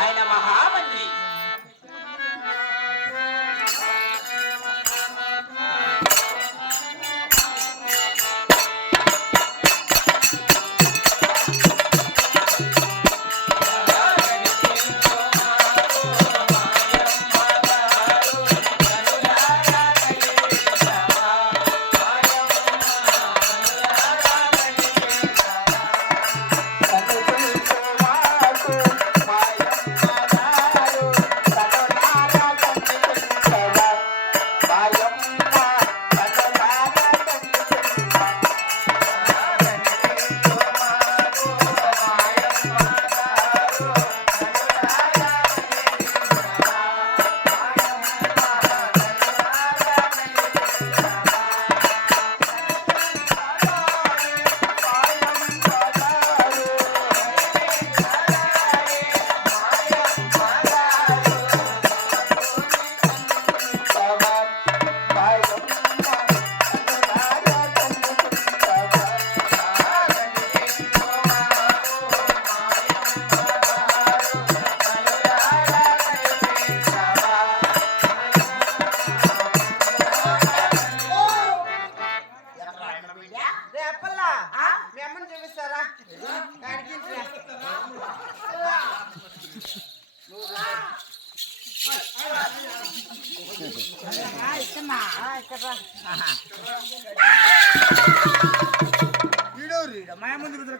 ఆయన మహామంత్రి.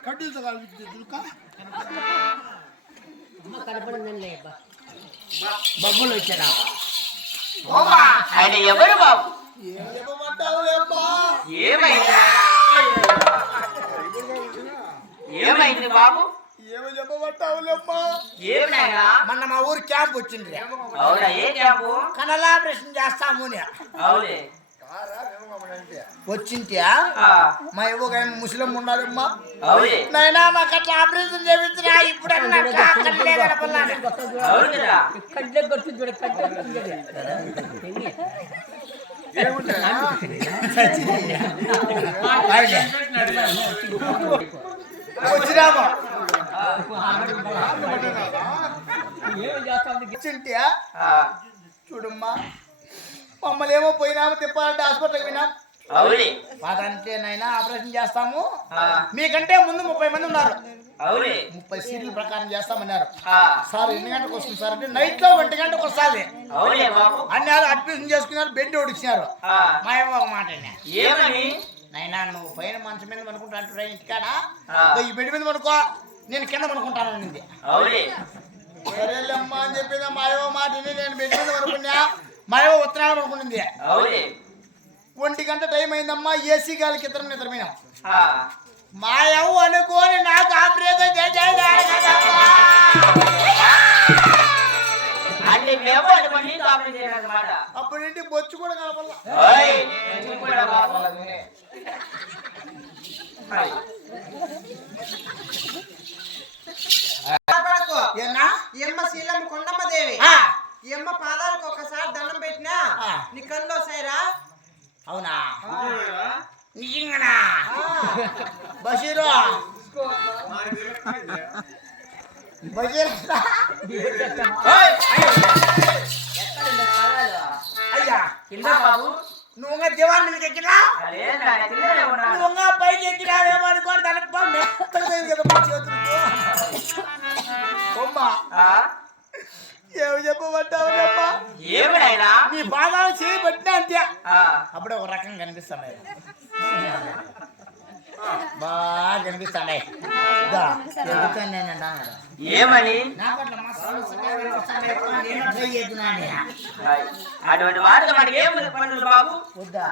కడ్డీలతో కనపడిందండి బొమ్మలు వచ్చారా ఆయన ఎవరు బాబు? ఏమైంది బాబు? ఏమో చెప్పబట్టావులేమ్మా. ఏమైనా మొన్న మా ఊరు క్యాంప్ వచ్చింది. అవునా? ఏ క్యాంపు? కనలాపరేషన్ చేస్తాము. అవునే వచ్చింట్యా మా ఇవ్వ ముస్లిం ఉండాలమ్మా. అవునే నైనా మాకు అట్లా ఆపరేషన్ చేయించినా ఇప్పుడు వచ్చినామా వచ్చింట్యా చూడమ్మా. మమ్మల్ని ఏమో పోయినాము తిప్పాలంటే హాస్పిటల్కి పోయినాం. మాదంటే నైనా ఆపరేషన్ చేస్తాము. మీకంటే ముందు 30 మంది ఉన్నారు. 30 సీట్ల ప్రకారం చేస్తామన్నారు. సార్ ఎన్ని గంటలకు వస్తుంది సార్ అంటే నైట్ లో 1 గంటకు వస్తుంది అన్నారు. అడ్మిషన్ చేసుకున్నారు. బెడ్ ఓడిచ్చినారు. మా ఏమో ఒక మాట నైనా నువ్వు పైన మంచం మీద అనుకుంటా అంటున్నా ఇంటికాడా ఈ బెడ్ మీద పడుకో నేను కింద పడుకుంటాను అనింది. సరేలేమ్మా అని చెప్పిందా మా ఏమో మాట నేను బెడ్ మీద పడుకున్నా. మా ఏమో ఉత్తరాలు పడుకుంటుంది. 1 గంట టైం అయిందమ్మా. ఏసీ గాలికి ఇద్దరం నిద్రపోయినాం. మా ఎవ్వ అనుకోని నాకు ఆపరేషన్ అప్పుడు ఇంటి బొచ్చు కూడా కనపల్లా. కొండమ్మదేవి ఎమ్మ పాదాలకు ఒకసారి దండం పెట్టినా నీ కళ్ళు వస్తాయిరా. అవునా? నిజంగానా? బషీరు అయ్యా కింద బాబు నువ్వు దివాన్ మీదకి ఎక్కినా నువ్వు పైకి ఎక్కినావేమో అనుకోని దానికి ఏమి చెప్పబట్టావులేమ్మా. నీ పాదాలు చేయబట్టినా అంతే. అప్పుడే ఒక రకం కనిపిస్తున్నాయి. బాగా కనిపిస్తున్నాయి. ఏమని అటువంటి వార్త మనకి ఏముంది పండుగ బాబు? వద్దా